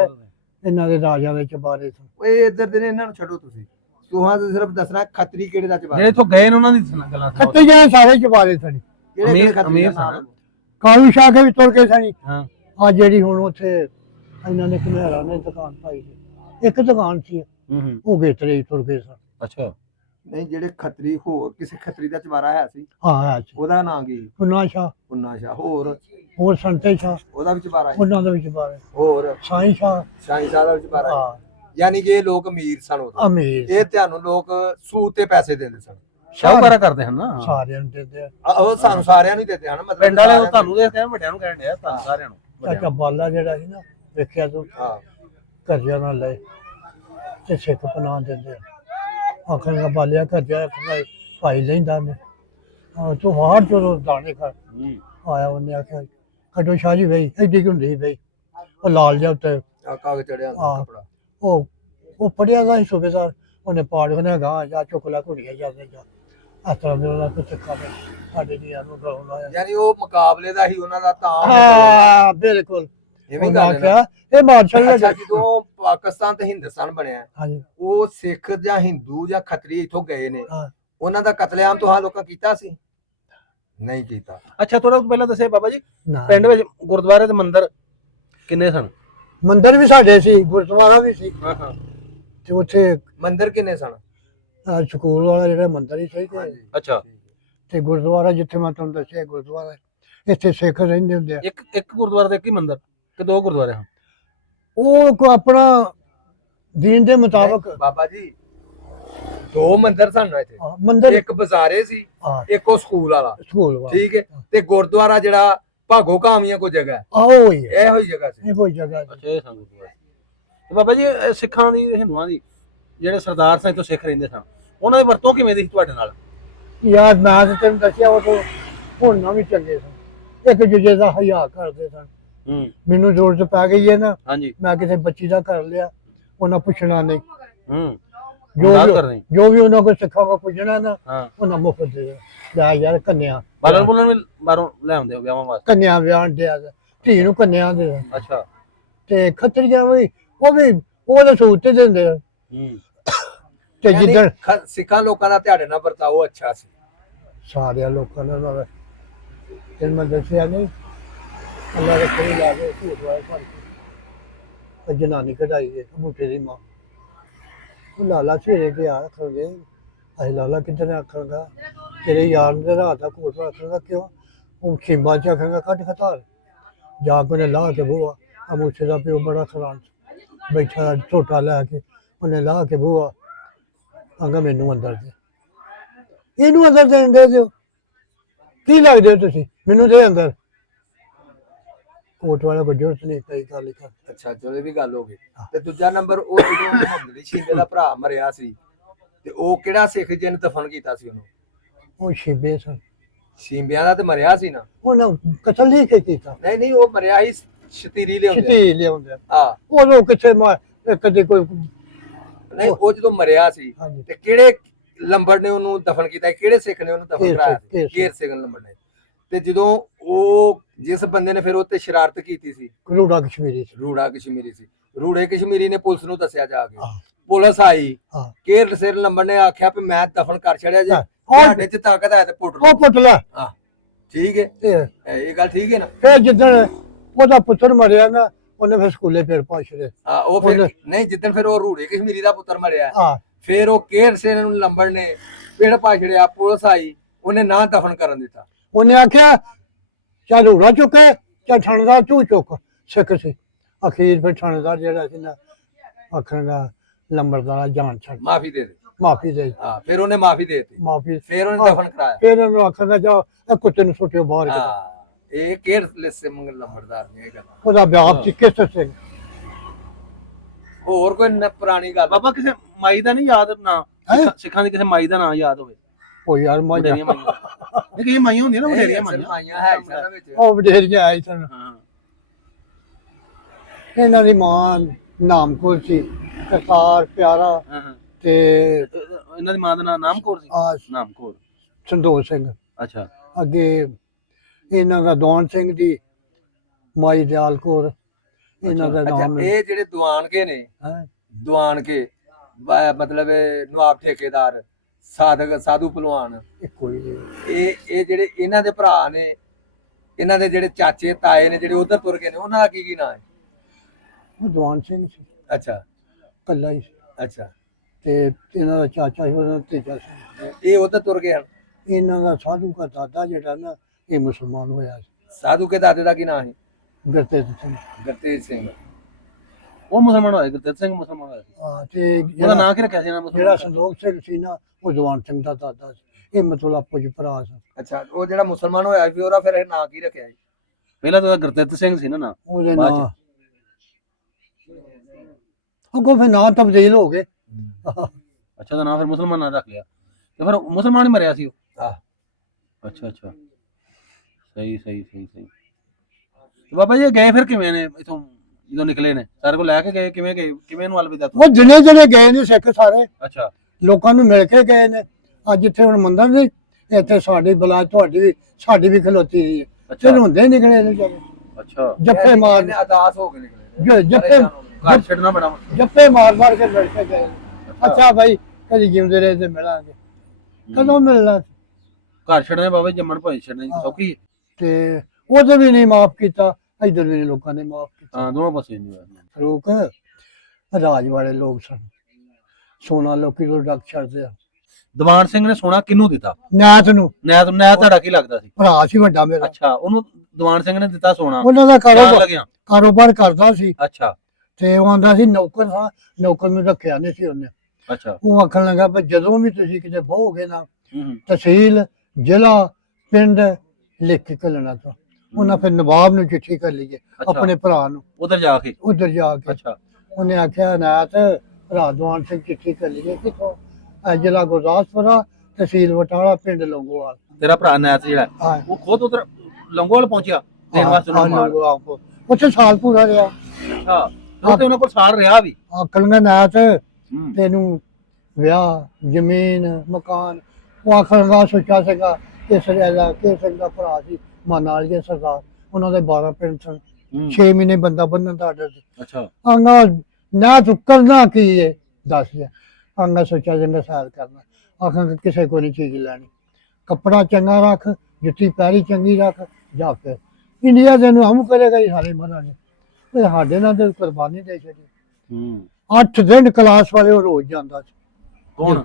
ਇਹਨਾਂ ਦੇ ਰਾਜਿਆਂ ਦੇ ਚਪਾਰੇ ਸਨ। ਓਏ ਇੱਧਰ ਦੇ ਨੇ, ਇਹਨਾਂ ਨੂੰ ਛੱਡੋ ਤੁਸੀਂ। ਤੁਹਾਂ ਤਾਂ ਸਿਰਫ ਦੱਸਣਾ ਖੱਤਰੀ ਕਿਹੜੇ ਦਾ ਚਬਾਰਾ? ਜਿਹੜੇ ਇਥੋਂ ਗਏ ਨੇ ਉਹਨਾਂ ਦੀ ਗੱਲਾਂ ਸੁਣਾਓ। ਖੱਤਰੀਆਂ ਸਾਰੇ ਚਪਾਰੇ ਸਨ। ਕਿਹੜੇ ਅਮੀਰ- ਖੱਤਰੀ ਅਮੀਰ ਦਾ ਨਾਮ? ਸਨ। ਕਾਲੂ ਸ਼ਾਹ ਕੇ ਵੀ ਤੁਰ ਕੇ ਸਨ। ਹਾਂ ਆ ਜਿਹੜੀ ਹੁਣ ਉੱਥੇ ਇਹਨਾਂ ਨੇ ਘਨੇਰਾ ਨੇ ਦੁਕਾਨ ਪਾਈ ਸੀ, ਇੱਕ ਦੁਕਾਨ ਸੀ, ਹੂੰ ਉਹ ਵੇਚਰੇ ਹੀ ਤੁਰ ਗਏ ਸਨ। ਅੱਛਾ ਨਹੀਂ ਜਿਹੜੇ ਖੱਤਰੀ ਹੋਰ ਕਿਸੇ ਖੱਤਰੀ ਦਾ ਚਬਾਰਾ ਹੈ ਸੀ, ਹਾਂ ਹੈ ਸੀ ਉਹਦਾ ਨਾਂ ਕੀ? ਪੁੰਨਾ ਸ਼ਾਹ, ਪੁੰਨਾ ਸ਼ਾਹ। ਹੋਰ ਸੰਤੇ ਸ਼ਾਹ, ਉਹਦਾ ਵੀ ਚਬਾਰਾ ਹੈ। ਉਹਨਾਂ ਦਾ ਵੀ ਚਪਾਰੇ। ਹੋਰ ਸਾਈਂ ਸ਼ਾਹ, ਸ਼ਾਹੀ ਸਾਹਿਬ ਦਾ ਵੀ ਚਬਾਰਾ ਹੈ। ਹਾਂ ਯਾਨੀ ਕਿ ਇਹ ਲੋਕ ਅਮੀਰ ਸਨ ਉਦੋਂ। ਅਮੀਰ ਇਹ ਤੁਹਾਨੂੰ ਲੋਕ ਸੂਤ ਤੇ ਪੈਸੇ ਦਿੰਦੇ ਸਨ। ਸ਼ਾਹੂਕਾਰਾ ਕਰਦੇ ਹਨ ਨਾ। ਸਾਰਿਆਂ ਨੂੰ ਦਿੰਦੇ ਆ। ਉਹ ਸਾਨੂੰ ਸਾਰਿਆਂ ਨੂੰ ਹੀ ਦਿੰਦੇ ਹਨ, ਮਤਲਬ ਪਿੰਡ ਵਾਲੇ ਸਾਰਿਆਂ ਨੂੰ। ਤੁਹਾਨੂੰ ਦੇ ਕਹਿੰਦੇ ਵੱਡਿਆਂ ਨੂੰ ਕਹਿਣ ਡਿਆ, ਤੁਹਾਨੂੰ ਸਾਰਿਆਂ ਨੂੰ ਚਾਚਾ ਬਾਲਾ ਜਿਹੜਾ ਸੀ ਨਾ, ਵੇਖਿਆ ਤੂੰ ਹਾਂ ਕਰਜ਼ਾ ਨਾਲ ਲਏ ਤੇ ਸਿੱਖ ਪਨਾਹ ਦਿੰਦੇ ਆ। ਆਖਣਗਾ ਬਾਲਿਆ ਕਰਜ਼ਾ ਆਖਣਗਾ ਭਾਈ ਲੈਂਦਾ ਨੇ। ਤੂੰ ਹਾਰ ਚੋਂ ਦਾਣੇ ਖਾ ਆਇਆ। ਉਹਨੇ ਆਖਿਆ ਕੱਢੋ ਸ਼ਾਹ ਜੀ ਬਈ, ਐਡੀ ਕੀ ਹੁੰਦੀ ਸੀ ਬਈ, ਉਹ ਲਾਲ ਜਿਹਾ ਉੱਤੇ ਆਹ ਕਾਗਜ਼ ਚੜਿਆ ਹੁੰਦਾ ਹਾਂ। ਕੱਪੜਾ। ਉਹ ਪੜਿਆ ਦਾ ਸੀ ਸੂਬੇਦਾਰ। ਉਹਨੇ ਪਾੜ ਉਹਨੇ ਗਾਂ ਜਾ ਚੁੱਕ ਲਾ ਘੁੜੀਆਂ ਜਾਂਦੇ ਜਾ ਇਸ ਤਰ੍ਹਾਂ ਦੇ ਉਹਨਾਂ ਕੁਝ ਸਿੱਖਾਂ ਨੇ ਸਾਡੇ ਦੀਆਂ ਨੂੰ ਗਾਉਣ ਲਾਇਆ। ਯਾਨੀ ਉਹ ਮੁਕਾਬਲੇ ਦਾ ਹੀ ਉਹਨਾਂ ਦਾ ਤਾਂ ਹਾਂ ਬਿਲਕੁਲ। ਇਵੇਂ ਉਹਨੇ ਗੱਲ ਹੈ ਨਾ। ਆਖਿਆ ਇਹ ਬਾਦਸ਼ਾਹ ਨੇ ਅੱਛਾ ਜਦੋਂ ਪਾਕਿਸਤਾਨ ਤੇ ਹਿੰਦੁਸਤਾਨ ਬਣਿਆ, ਹਾਂਜੀ ਉਹ ਸਿੱਖ ਜਾਂ ਹਿੰਦੂ ਜਾਂ ਖੱਤਰੀ ਇੱਥੋਂ ਗਏ ਨੇ, ਹਾਂ। ਉਹਨਾਂ ਦਾ ਕਤਲੇਆਮ ਤੁਹਾਂ ਲੋਕਾਂ ਕੀਤਾ ਸੀ? ਨਹੀਂ ਕੀਤਾ। ਅੱਛਾ ਥੋੜਾ ਪਹਿਲਾਂ ਦੱਸਿਆ ਬਾਬਾ ਜੀ, ਨਾ। ਪਿੰਡ ਵਿੱਚ ਗੁਰਦੁਆਰੇ ਤੇ ਮੰਦਿਰ ਕਿੰਨੇ ਸਨ? ਮੰਦਿਰ ਵੀ ਸਾਡੇ ਸੀ, ਗੁਰਦੁਆਰਾ ਵੀ ਸੀ, ਹਾਂ ਹਾਂ ਤੇ ਉੱਥੇ ਮੰਦਿਰ ਕਿੰਨੇ ਸਨ? ਸਕੂਲ ਵਾਲਾ ਜਿਹੜਾ ਮੰਦਿਰ ਹੀ ਸਹੀ ਤੇ ਅੱਛਾ ਤੇ ਗੁਰਦੁਆਰਾ ਜਿੱਥੇ ਮੈਂ ਤੁਹਾਨੂੰ ਦੱਸਿਆ ਗੁਰਦੁਆਰਾ, ਇੱਥੇ ਸਿੱਖ ਰਹਿੰਦੇ ਹੁੰਦੇ ਆ। ਇੱਕ ਗੁਰਦੁਆਰਾ ਤੇ ਇੱਕ ਹੀ ਮੰਦਿਰ ਕਿ ਦੋ ਗੁਰਦੁਆਰੇ ਹਨ? ਉਹ ਆਪਣਾ ਦੀਨ ਦੇ ਮੁਤਾਬਕ ਬਾਬਾ ਜੀ ਦੋ ਮੰਦਿਰ ਸਨ ਨਾ ਇੱਥੇ। ਮੰਦਿਰ ਇੱਕ ਬਾਜ਼ਾਰੇ ਸੀ, ਹਾਂ ਇੱਕ ਉਹ ਸਕੂਲ ਵਾਲਾ, ਸਕੂਲ ਵਾਲਾ ਠੀਕ ਹੈ, ਤੇ ਗੁਰਦੁਆਰਾ ਜਿਹੜਾ ਭਾਗੋ ਕਾਮੀਆਂ ਕੋਈ ਜਗ੍ਹਾ ਹੈ, ਆਹੋ ਹੀ ਹੈ, ਇਹੋ ਹੀ ਜਗ੍ਹਾ ਸੀ। ਇਹ ਕੋਈ ਜਗ੍ਹਾ ਨਹੀਂ। ਅੱਛਾ ਇਹ ਸਨ ਗੁਰਦੁਆਰੇ। ਤੇ ਬਾਬਾ ਜੀ ਇਹ ਸਿੱਖਾਂ ਦੀ ਹਿੰਦੂਆਂ ਦੀ ਜਿਹੜੇ ਸਰਦਾਰ ਸਨ ਤੋਂ ਸਿੱਖ ਰਹਿੰਦੇ ਸਨ, ਉਹਨਾਂ ਦੀ ਵਰਤੋਂ ਕਿਵੇਂ ਦੀ ਸੀ ਤੁਹਾਡੇ ਨਾਲ? ਯਾਰ ਮੈਂ ਤਾਂ ਤੈਨੂੰ ਦੱਸਿਆ ਉਹ ਤੋਂ ਹੁਣ ਨਾ ਵੀ ਚੰਗੇ ਸਨ, ਇੱਕ ਦੂਜੇ ਦਾ ਹਿਆ ਕਰਦੇ ਸਨ। ਹੂੰ ਮੈਨੂੰ ਜ਼ਰੂਰਤ ਪੈ ਗਈ ਹੈ ਨਾ, ਹਾਂਜੀ ਮੈਂ ਕਿਸੇ ਬੱਚੀ ਦਾ ਕਰ ਲਿਆ, ਉਹਨਾਂ ਪੁੱਛਣਾ ਨਹੀਂ। ਹੂੰ ਜੋ ਮਦਦ ਵੀ ਕਰਨੀ। ਜੋ ਵੀ ਉਹਨਾਂ ਕੋਲ ਸਿੱਖਾਂ ਕੋ ਪੁੱਛਣਾ ਨਾ, ਹਾਂ ਉਹਨਾਂ ਮੁਫਤ ਦੇ ਦਿਆ। ਲੈ ਯਾਰ ਕੰਨਿਆ ਬਾਲਣ ਬੁਲਣ ਵੀ ਬਾਹਰੋਂ ਲੈ ਆਉਂਦੇ ਹੋ ਵਿਆਹਾਂ ਵਾਸਤੇ? ਕੰਨਿਆ ਵਿਆਹ ਦਿਆ, ਧੀ ਨੂੰ ਕੰਨਿਆ ਦੇ। ਅੱਛਾ ਤੇ ਖੱਤਰੀਆਂ ਵੀ ਉਹ ਤਾਂ ਸਹੂਲਤ ਹੀ ਦਿੰਦੇ ਆ। ਹੂੰ ਤੇ ਯਾਨੀ ਜਿੱਦਣ ਸਿੱਖਾਂ ਲੋਕਾਂ ਦਾ ਤੁਹਾਡੇ ਨਾਲ ਵਰਤਾਓ ਅੱਛਾ ਸੀ। ਸਾਰਿਆਂ ਲੋਕਾਂ ਨਾਲ ਤੇ ਮੈਂ ਦੱਸਿਆ ਨਹੀਂ, ਅੱਲਾ ਦੇ ਕੋਲ ਲਾ ਕੇ ਝੂਠ ਵਾਲੇ ਫੜ ਕੇ ਜਨਾਨੀ ਕਢਾਈ ਹੈ ਬੂਟੇ ਦੀ ਮਾਂ। ਉਹ ਲਾਲਾ ਸਵੇਰੇ ਗਿਆ ਆਖਣਗੇ ਅਸੀਂ ਲਾਲਾ ਕਿੱਧਰ ਆਖਣਗਾ ਤੇਰੇ ਯਾਰ ਦੇ ਰਾਤ ਦਾ ਕੋਟ ਆਖਣਗਾ ਕਿਉਂ ਉਹ ਖਿੰਬਾ ਚ ਆਖਣਗਾ ਕੱਢ ਖਤਾਰ ਜਾ ਕੇ ਉਹਨੇ ਲਾਹ ਕੇ ਬੂਆ ਆ ਮੂਸੇ ਦਾ ਪਿਓ ਬੜਾ ਖਰਾਨ ਬੈਠਾ ਝੋਟਾ ਲੈ ਕੇ ਉਹਨੇ ਲਾਹ ਕੇ ਬੂਆ ਆਂਗਾ ਮੈਨੂੰ ਅੰਦਰ ਦੇ, ਇਹਨੂੰ ਅੰਦਰ ਦੇਣ ਦੇ ਦਿਓ। ਕੀ ਲੱਗਦੇ ਹੋ ਤੁਸੀਂ ਮੈਨੂੰ ਦੇ ਅੰਦਰ? ਕੋਟ ਵਾਲਾ ਕੋਈ ਜ਼ਰੂਰਤ ਨਹੀਂ ਪਈ ਗੱਲ ਲਿਖਾ। ਅੱਛਾ ਚਲੋ ਇਹ ਵੀ ਗੱਲ ਹੋ ਗਈ। ਤੇ ਦੂਜਾ ਨੰਬਰ ਉਹ ਜਦੋਂ ਮੁਹੰਮਦ ਸ਼ੀਬੇ ਦਾ ਭਰਾ ਮਰਿਆ ਸੀ, ਤੇ ਉਹ ਕਿਹੜਾ ਸਿੱਖ ਜਿਹਨੇ ਦਫਨ ਕੀਤਾ ਸੀ ਉਹਨੂੰ? ਉਹ ਸ਼ਿਬੇ ਸਨ, ਸ਼ੀਬਿਆਂ ਦਾ ਤੇ ਮਰਿਆ ਸੀ ਨਾ? ਉਹਨਾਂ ਕਤਲ ਨਹੀਂ ਕੀਤਾ, ਨਹੀਂ ਨਹੀਂ ਉਹ ਮਰਿਆ ਹੀ ਸ਼ਤੀਰੀ ਲਿਆਉਂਦੇ। ਛਿੱਤੀ ਲਿਆਉਂਦੇ ਹਾਂ ਉਦੋਂ ਕਿੱਥੇ ਕਦੇ ਕੋਈ। ਨਹੀਂ ਉਹ ਜਦੋਂ ਮਰਿਆ ਸੀ ਹਾਂਜੀ ਤੇ ਕਿਹੜੇ ਲੰਬੜ ਨੇ ਉਹਨੂੰ ਦਫਨ ਕੀਤਾ? ਕਿਹੜੇ ਸਿੱਖ ਨੇ ਉਹਨੂੰ ਦਫਨ ਕਰਾਇਆ ਸੀ? ਕੇਰ ਕੇਰ ਸਿੰਘ ਲੰਬੜ ਨੇ। ਤੇ ਜਦੋਂ ਉਹ ਜਿਸ ਬੰਦੇ ਨੇ ਫਿਰ ਉਹ ਤੇ ਸ਼ਰਾਰਤ ਕੀਤੀ ਸੀ, ਰੂੜਾ ਕਸ਼ਮੀਰੀ ਸੀ। ਰੂੜਾ ਕਸ਼ਮੀਰੀ ਸੀ, ਰੂੜੇ ਕਸ਼ਮੀਰੀ ਨੇ ਪੁਲਿਸ ਨੂੰ ਦੱਸਿਆ ਜਾ ਕੇ, ਹਾਂ। ਪੁਲਿਸ ਆਈ, ਹਾਂ। ਕੇਰ ਸਿਰ ਨੰਬਰ ਨੇ ਆਖਿਆ ਵੀ ਮੈਂ ਦਫਨ ਕਰ ਛੜਿਆ ਜੀ, ਹਾਂ। ਤੁਹਾਡੇ ਚ ਤਾਕਤ ਹੈ ਤੇ ਪੁੱਟ ਲਓ। ਉਹ ਪੁੱਟ ਲੈ ਠੀਕ ਹੈ, ਤੇ ਇਹ ਗੱਲ ਠੀਕ ਹੈ ਨਾ। ਫਿਰ ਜਿੱਦਣ ਉਹਦਾ ਪੁੱਤਰ ਮਰਿਆ ਨਾ ਉਹਨੇ ਫਿਰ ਸਕੂਲੇ ਫਿਰ ਪਾਛੜੇ ਹਾਂ, ਉਹ ਫਿਰ ਨਹੀਂ, ਜਿੱਦਣ ਫਿਰ ਉਹ ਰੂੜੇ ਕਸ਼ਮੀਰੀ ਦਾ ਪੁੱਤਰ ਮਰਿਆ, ਹਾਂ ਫਿਰ ਉਹ ਕੇਰ ਸਿਰ ਨੂੰ ਨੰਬਰ ਨੇ ਪਿੰਡ ਪਾਛੜਿਆ, ਪੁਲਿਸ ਆਈ, ਉਹਨੇ ਨਾ ਦਫਨ ਕਰਨ ਦਿੱਤਾ। ਉਹਨੇ ਆਖਿਆ ਚੱਲ ਰੂੜਾ ਚੁੱਕੇ, ਚੱਲ ਥਾਣੇਦਾਰ ਤੂੰ ਚੁੱਕ। ਸਿੱਖ ਸੀ। ਅਖੀਰ ਫਿਰ ਥਾਣੇਦਾਰ ਜਿਹੜਾ ਸੀ ਨਾ ਆਖਣ ਦਾ ਲੰਬਰਦਾਰ ਜਾਨ ਛੱਡ ਮਾਫੀ ਦੇ ਦੇ। ਮਾਫੀ ਦੇ ਹਾਂ, ਫਿਰ ਉਹਨੇ ਮਾਫੀ ਦੇ ਦਿੱਤੀ, ਮਾਫੀ ਫਿਰ ਉਹਨੇ ਦਫਨ ਕਰਾਇਆ। ਫਿਰ ਉਹਨੂੰ ਆਖਣ ਦਾ ਜਾ ਇਹ ਕੁੱਤੇ ਨੂੰ ਸੁੱਟਿਓ ਬਾਹਰ ਕਿਤੇ। ਹਾਂ, ਇਹ ਕੇਅਰਲੈਸ ਮੰਗਲ ਨੰਬਰਦਾਰ ਨੇ ਇਹ ਗੱਲ। ਉਹਦਾ ਵਿਆਹ ਸੀ ਕਿਸ ਸਿੰਘ। ਹੋਰ ਕੋਈ ਪੁਰਾਣੀ ਗੱਲ? ਬਾਬਾ ਕਿਸੇ ਮਾਈ ਦਾ ਨਹੀਂ ਯਾਦ ਨਾ, ਹੈਂ? ਸਿੱਖਾਂ ਦੀ ਕਿਸੇ ਮਾਈ ਦਾ ਨਾਂ ਯਾਦ ਹੋਵੇ? ਉਹ ਯਾਰ ਮਾਂ ਵਡੇਰੀਆਂ ਮਾਈਆਂ, ਇਹ ਕਈ ਮਾਈਆਂ ਹੁੰਦੀਆਂ ਨਾ, ਵਡੇਰੀਆਂ ਮਾਈਆਂ। ਮਾਈਆਂ ਹੈ ਇਹਨਾਂ ਵਿੱਚ। ਉਹ ਵਡੇਰੀਆਂ ਆਈ ਸਨ। ਹਾਂ, ਇਹਨਾਂ ਦੀ ਮਾਂ ਨਾਮਕੁਲ ਸੀ, ਕਰਤਾਰ ਪਿਆਰਾ ਹਾਂ, ਹਾਂ। ਤੇ ਇਹਨਾਂ ਦੀ ਮਾਂ ਦਾ ਨਾਂ ਨਾਮਕੌਰ ਸੀ। ਆ ਨਾਮਕੌਰ, ਸੰਦੋਖ ਸਿੰਘ। ਅੱਛਾ। ਅੱਗੇ ਇਹਨਾਂ ਦਾ ਦੌਣ ਸਿੰਘ ਦੀ ਮਾਈ ਦਿਆਲ ਕੌਰ, ਇਹਨਾਂ ਦਾ ਅੱਛਾ, ਨਾਮ ਇਹ ਜਿਹੜੇ ਦੁਆਨਕੇ ਨੇ, ਹੈ। ਦੁਆਨਕੇ ਮਤਲਬ ਨਵਾਬ ਠੇਕੇਦਾਰ, ਸਾਧੂ ਪਹਿਲਵਾਨ, ਇੱਕੋ ਹੀ ਇਹ ਜਿਹੜੇ ਇਹਨਾਂ ਦੇ ਭਰਾ ਨੇ, ਇਹਨਾਂ ਦੇ ਜਿਹੜੇ ਚਾਚੇ ਤਾਏ ਨੇ ਜਿਹੜੇ ਉਧਰ ਤੁਰ ਗਏ ਨੇ, ਉਹਨਾਂ ਦਾ ਕੀ ਨਾਂ ਹੈ? ਉਹ ਦੌਣ ਸਿੰਘ ਸੀ, ਅੱਛਾ ਕੱਲਾ ਹੀ ਸੀ। ਅੱਛਾ, ਤੇ ਇਹਨਾਂ ਦਾ ਚਾਚਾ ਸੀ, ਉਹਦਾ ਤੇਜਾ ਸਿੰਘ। ਇਹ ਉਧਰ ਤੁਰ ਗਏ ਹਨ। ਇਹਨਾਂ ਦਾ ਸਾਧੂ ਦਾ ਦਾਦਾ ਜਿਹੜਾ ਨਾ ਇਹ ਮੁਸਲਮਾਨ ਹੋਇਆ ਸੀ, ਸਾਧੂ ਕੇ ਦਾਦੇ ਦਾ ਕੀ ਨਾਂ ਹੈ? ਗੁਰਤੇਜ ਸਿੰਘ। ਗੁਰਤੇਜ ਸਿੰਘ। ਉਹ ਮੁਸਲਮਾਨ ਹੋਇਆ, ਗੁਰਤੇਜ ਸਿੰਘ ਮੁਸਲਮਾਨ ਹੋਇਆ ਸੀ। ਹਾਂ, ਤੇ ਉਹਦਾ ਨਾਂ ਕੀ ਰੱਖਿਆ ਸੀ ਇਹਨਾਂ ਜਿਹੜਾ ਮੁਸਲਮਾਨ? ਸੰਦੋਖ ਸਿੰਘ ਸੀ ਨਾ ਉਹ ਦੌਣ ਸਿੰਘ ਦਾ ਦਾਦਾ ਸੀ। ਇਹ ਮਤਲਬ ਆਪੋ ਜੀ ਭਰਾ ਸੀ। ਅੱਛਾ, ਉਹ ਜਿਹੜਾ ਮੁਸਲਮਾਨ ਹੋਇਆ ਸੀ ਉਹਦਾ ਫਿਰ ਇਹ ਨਾਂ ਕੀ ਰੱਖਿਆ ਜੀ? ਪਹਿਲਾਂ ਤਾਂ ਉਹਦਾ ਗੁਰਤੇਜ ਸਿੰਘ ਸੀ ਨਾ ਨਾਂ। ਉਹਦੇ ਬਾਅਦ ਚ? ਨਾਂ ਅੱਗੋਂ ਫਿਰ ਨਾਂ ਤਬਦੀਲ ਹੋ ਗਏ। ਅੱਛਾ, ਦਾ ਨਾਂ ਫਿਰ ਮੁਸਲਮਾਨ ਨਾਂ ਰੱਖ ਲਿਆ, ਤੇ ਫਿਰ ਮੁਸਲਮਾਨ ਹੀ ਮਰਿਆ ਸੀ ਉਹ। ਆਹ, ਅੱਛਾ ਅੱਛਾ, ਸਹੀ ਸਹੀ ਸਹੀ ਸਹੀ। ਤੇ ਬਾਬਾ ਜੀ ਇਹ ਗਏ ਫਿਰ ਕਿਵੇਂ ਨੇ ਇਥੋਂ, ਜਦੋਂ ਨਿਕਲੇ ਨੇ ਸਾਰੇ ਕੋਲ ਲੈ ਕੇ ਗਏ, ਕਿਵੇਂ ਗਏ, ਕਿਵੇਂ ਇਹਨੂੰ ਅਲਵਿਦਾ? ਉਹ ਜਿੰਨੇ ਜਿਹੜੇ ਗਏ ਨੇ ਸਿੱਖ ਸਾਰੇ ਅੱਛਾ ਲੋਕਾਂ ਨੂੰ ਮਿਲ ਕੇ ਗਏ ਨੇ। ਅੱਜ ਇੱਥੇ ਹੁਣ ਮੰਦਰ ਨਹੀਂ, ਇੱਥੇ ਸਾਡੀ ਬਲਾ ਤੁਹਾਡੀ ਵੀ ਸਾਡੀ ਵੀ ਖਲੋਤੀ ਰਹੀ ਹੈ। ਅੱਛਾ ਚਲ ਹੁੰਦੇ ਨਿਕਲੇ ਨੇ ਜਿਹੜੇ ਅੱਛਾ। ਜੱਫੇ ਮਾਰ ਇਹਨੇ ਅਦਾਸ ਹੋ ਕੇ ਨਿਕਲੇ। ਜੱਫੇ ਘਰ ਛੱਡਣਾ ਬੜਾ ਜੱਫੇ ਮਾਰ ਕੇ ਲੜ ਕੇ ਗਏ ਨੇ। ਅੱਛਾ ਭਾਈ ਕਦੀ ਜਿਉਂਦੇ ਰਹੇ ਤੇ ਮਿਲਾਂਗੇ, ਕਦੋਂ ਮਿਲਣਾ? ਘਰ ਛੱਡਣੇ ਬਾਬਾ ਜੀ, ਜੰਮਣ ਭਾਈ ਛੱਡਣੇ ਸੌਖੀ ਹੈ। ਤੇ ਉਹਦੇ ਵੀ ਨਹੀਂ ਮਾਫ ਕੀਤਾ, ਇੱਧਰ ਵੀ ਨਹੀਂ ਲੋਕਾਂ ਨੇ ਮਾਫ ਕੀਤਾ। ਹਾਂ, ਦੋਨੋਂ ਪਾਸੇ ਨਹੀਂ ਹੋਇਆ। ਫਰੂਕ ਰਾਜ ਵਾਲੇ ਲੋਕ ਸਨ, ਸੋਨਾ ਲੋਕੀ ਤੋਂ ਡੱਕ ਛੱਡਦੇ ਆ। ਦੀਵਾਨ ਸਿੰਘ ਨੇ ਸੋਨਾ ਕਿਹਨੂੰ ਦਿੱਤਾ? ਨਾਥ ਨੂੰ। ਨੈਤ ਤੁਹਾਡਾ ਕੀ ਲੱਗਦਾ ਸੀ? ਭਰਾ ਸੀ ਵੱਡਾ ਮੇਰਾ। ਅੱਛਾ, ਉਹਨੂੰ ਦੀਵਾਨ ਸਿੰਘ ਨੇ ਦਿੱਤਾ ਸੋਨਾ, ਉਹਨਾਂ ਦਾ ਜਾਣ ਲੱਗਿਆ। ਕਾਰੋਬਾਰ ਕਰਦਾ ਸੀ ਅੱਛਾ ਤੇ ਉਹ ਆਂਦਾ ਸੀ ਨੌਕਰ ਹਾਂ, ਨੌਕਰ ਨੂੰ ਰੱਖਿਆ ਨਹੀਂ ਸੀ ਉਹਨੇ। ਅੱਛਾ। ਉਹ ਆਖਣ ਲੱਗਾ ਵੀ ਜਦੋਂ ਵੀ ਤੁਸੀਂ ਕਿਤੇ ਬਹੋਗੇ ਨਾ, ਹੂੰ ਤਹਿਸੀਲ ਜ਼ਿਲ੍ਹਾ ਪਿੰਡ ਲਿਖ ਕੇ ਘੱਲਣਾ ਤੋਂ। ਉਹਨਾਂ ਫਿਰ ਨਵਾਬ ਨੂੰ ਚਿੱਠੀ ਕਰ ਲਈ ਆਪਣੇ ਭਰਾ ਨੂੰ, ਉਧਰ ਜਾ ਕੇ। ਉਧਰ ਜਾ ਕੇ। ਅੱਛਾ ਉਹਨੇ ਆਖਿਆ ਨਾਥ ਭਰਾ ਦਵਾਨ ਸਿੰਘ ਚਿੱਠੀ ਕਰ ਲਈ ਕਿਥੋਂ? ਜ਼ਿਲ੍ਹਾ ਗੁਰਦਾਸਪੁਰਾ, ਤਹਿਸੀਲ ਬਟਾਲਾ, ਪਿੰਡ ਲੰਗੋਵਾਲ। ਤੇਰਾ ਭਰਾ ਨੈਤ ਜਿਹੜਾ ਹਾਂ, ਉਹ ਖੁਦ ਉਧਰ ਲੰਗੋਵਾਲ ਪਹੁੰਚਿਆ ਦੇਣ ਵਾਸਤੇ ਉਹਨਾਂ ਨੂੰ ਮਾਲ। ਲੰਗੋਵਾਲ ਉੱਥੇ ਸਾਲ ਪੂਰਾ ਰਿਹਾ। ਅੱਛਾ, ਉਹ ਤੇ ਉਹਨਾਂ ਕੋਲ ਸਾਲ ਰਿਹਾ ਵੀ। ਆਖਣਗਾ ਨਾਥ ਹੂੰ। ਤੈਨੂੰ ਵਿਆਹ ਜ਼ਮੀਨ ਮਕਾਨ। ਉਹ ਆਖਣਗਾ ਸੋਚਿਆ ਸੀਗਾ ਕਿ ਸਰੇਲਾ ਕਿ ਦਾ ਭਰਾ ਸੀ ਮਾਨਾਲੀਆ ਸਰਦਾਰ, ਉਹਨਾਂ ਦੇ 12 ਪਿੰਡ ਸਨ। ਹੂੰ। 6 ਮਹੀਨੇ ਬੰਦਾ ਬੰਨਣ ਦਾ ਆਰਡਰ ਸੀ। ਅੱਛਾ ਆਂਗਾ ਨਾ ਤੂੰ ਕਰਨਾ ਕੀ ਹੈ ਦੱਸ ਜਾ। ਆਂਗਾ ਸੋਚਿਆ ਜੰਗਾ ਸਾਲ ਕਰਨਾ। ਆਖਾਂਗਾ ਕਿਸੇ ਕੋ ਨਹੀਂ ਚੀਜ਼ ਲੈਣੀ, ਕੱਪੜਾ ਚੰਗਾ ਰੱਖ, ਜੁੱਤੀ ਪੈਰੀ ਚੰਗੀ ਰੱਖ, ਜਾ ਫਿਰ ਇੰਡੀਆ ਦੇ ਨੂੰ ਹਮ ਕਰੇਗਾ ਹੀ ਸਾਰੇ ਮਰਾਂਗੇ। ਤੇ ਸਾਡੇ ਨਾਲ ਤੇ ਕੁਰਬਾਨੀ ਦੇ ਛੱਡੀ। ਹੂੰ। 8 ਦਿਨ ਕਲਾਸ ਵਾਲੇ ਉਹ ਰੋਜ਼ ਜਾਂਦਾ ਸੀ ਕੌਣ?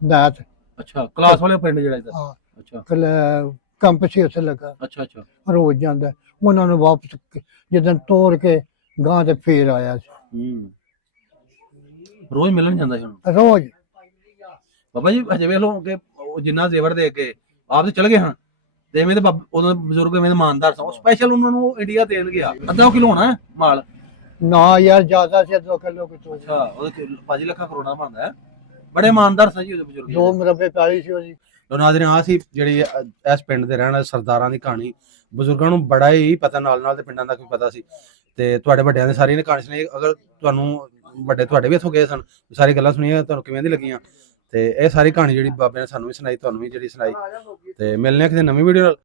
ਨਾਥ। ਅੱਛਾ, ਕਲਾਸ ਵਾਲੇ ਪਿੰਡ ਜਿਹੜਾ ਇੱਧਰ। ਹਾਂ, ਅੱਛਾ ਕੰਪ ਸੀ ਉੱਥੇ ਲੱਗਾ, ਅੱਛਾ ਅੱਛਾ। ਰੋਜ਼ ਜਾਂਦਾ। ਉਹਨਾਂ ਨੂੰ ਵਾਪਸ ਜਦੋਂ ਤੋੜ ਕੇ ਗਾਂ ਤੇ ਫੇਰ ਆਇਆ ਸੀ ਹੂੰ। ਰੋਜ਼ ਮਿਲਣ ਜਾਂਦਾ ਸੀ ਹੁਣ ਰੋਜ਼। ਬਾਬਾ ਜੀ ਅਜੇ ਵੇਖ ਲਓ ਕਿ ਉਹ ਜਿੰਨਾ ਜ਼ੇਵਰ ਦੇ ਕੇ ਆਪ ਤੇ ਚਲ ਗਏ ਹਨ, ਤੇ ਐਵੇਂ ਤੇ ਉਦੋਂ ਬਜ਼ੁਰਗ ਐਵੇਂ ਦੇ ਇਮਾਨਦਾਰ ਸਨ, ਸਪੈਸ਼ਲ ਉਹਨਾਂ ਨੂੰ ਇੰਡੀਆ ਦੇਣ ਗਿਆ। ਅੱਧਾ ਕਿਲੋ ਹੋਣਾ ਹੈ ਮਾਲ। ਨਾ ਯਾਰ ਜ਼ਿਆਦਾ ਸੀ 2 ਕਿਲੋ ਕਿਤੋਂ। ਅੱਛਾ, ਉਹਦੇ 5 ਲੱਖ ਕਰੋੜਾਂ ਬਣਦਾ ਹੈ। ਬੜੇ ਇਮਾਨਦਾਰ ਸਨ ਜੀ ਉਹਦੇ ਬਜ਼ੁਰਗ। 2 ਮਰਬੇ ਪੈਲੀ ਸੀ ਉਹਦੀ। ਨਾਜ਼ਰੀਨ, ਆ ਸੀ ਜਿਹੜੀ ਇਸ ਪਿੰਡ ਦੇ ਰਹਿਣ ਵਾਲੇ ਸਰਦਾਰਾਂ ਦੀ ਕਹਾਣੀ। ਬਜ਼ੁਰਗਾਂ ਨੂੰ ਬੜਾ ਹੀ ਪਤਾ, ਨਾਲ ਨਾਲ ਦੇ ਪਿੰਡਾਂ ਦਾ ਵੀ ਪਤਾ ਸੀ, ਤੇ ਤੁਹਾਡੇ ਵੱਡਿਆਂ ਨੇ ਸਾਰੀ ਨੇ ਕਹਾਣੀ ਸੁਣੀ। ਅਗਰ ਤੁਹਾਨੂੰ ਵੱਡੇ ਤੁਹਾਡੇ ਵੀ ਇੱਥੋਂ ਗਏ ਸਨ, ਸਾਰੀ ਗੱਲਾਂ ਸੁਣੀਆਂ, ਤੁਹਾਨੂੰ ਕਿਵੇਂ ਦੀ ਲੱਗੀਆਂ? ਤੇ ਇਹ ਸਾਰੀ ਕਹਾਣੀ ਜਿਹੜੀ ਬਾਬੇ ਨੇ ਸਾਨੂੰ ਵੀ ਸੁਣਾਈ, ਤੁਹਾਨੂੰ ਵੀ ਜਿਹੜੀ ਸੁਣਾਈ। ਤੇ ਮਿਲਨੇ ਆ ਕਿਸੇ ਨਵੀਂ ਵੀਡੀਓ ਨਾਲ।